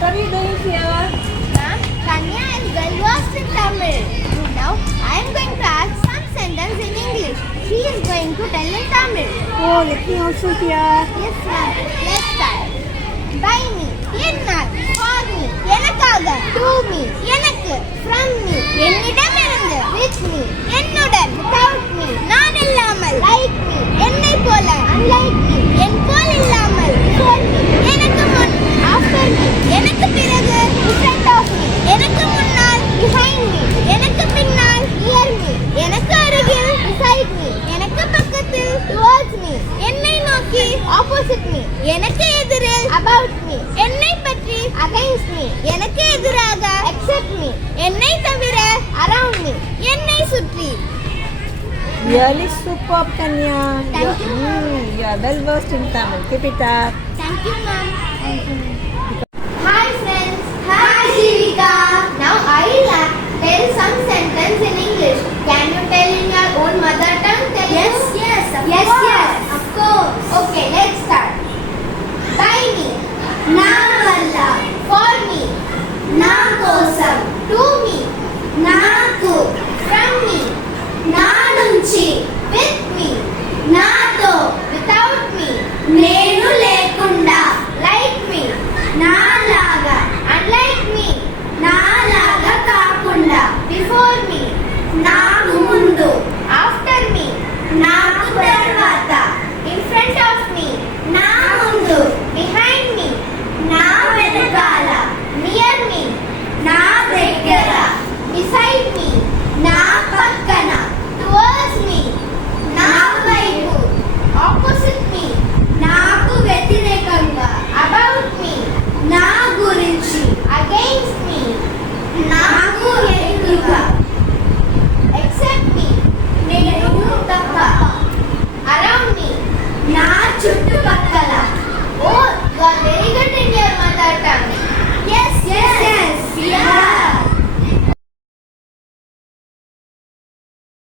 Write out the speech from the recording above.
What are you doing here? Ma'am, Kanya is well versed in Tamil. Now, I am going to ask some sentence in English. She is going to tell in Tamil. Oh, let me also hear. Yes, ma'am. Let's start. By me, என்னால், for me, எனக்காக, to me, எனக்கு, from me, என்னிடமிருந்து, with me, என்னுடன், without me, நான் இல்லாமல், like me, என்னை போல, unlike me, என் போல் இல்லாமல், before me, எனக்கு முன், after me, எனக்கு பிறகு, in front of me, எனக்கு முன்னால், behind me, எனக்கு பின்னால், near me, எனக்கு அருகில், beside me, எனக்கு பக்கத்தில், towards me, என்னை நோக்கி, opposite me, எனக்கு எதிரில், about me, என்னை பற்றி, against me, எனக்கு எதிராக, except me, என்னை தவிர, around me, என்னை சுற்றி. Really superb, Kanya. Thank you, ma'am. You are well versed in Tamil. Keep it up. Thank you, ma'am. Hi, friends. Hi, Shivika. Now I will tell some sentence in English. Can you tell in your own mother tongue? Yes, of course. Okay, let's start. By me, na valla. For me, na kosam. To me, naku. From me, na nunchi. With me, nato. Without me, nenu lekunda. Like me, na laga. Unlike me, na laga kaakunda. Before me, naaku mundu. After me, naaku tarvata. In front of me, na mundu. Behind me, na venukala. Near me, na deggara. Beside me, na pakkana. Towards me, na vaipu. Opposite me, naaku వ్యతిరేకంగా. About me, నా గురించి. Against me, నాకు ఎదురుగా. Except me, నేను తప్ప. Around me, నా చుట్టుపక్కల. Oh, you are very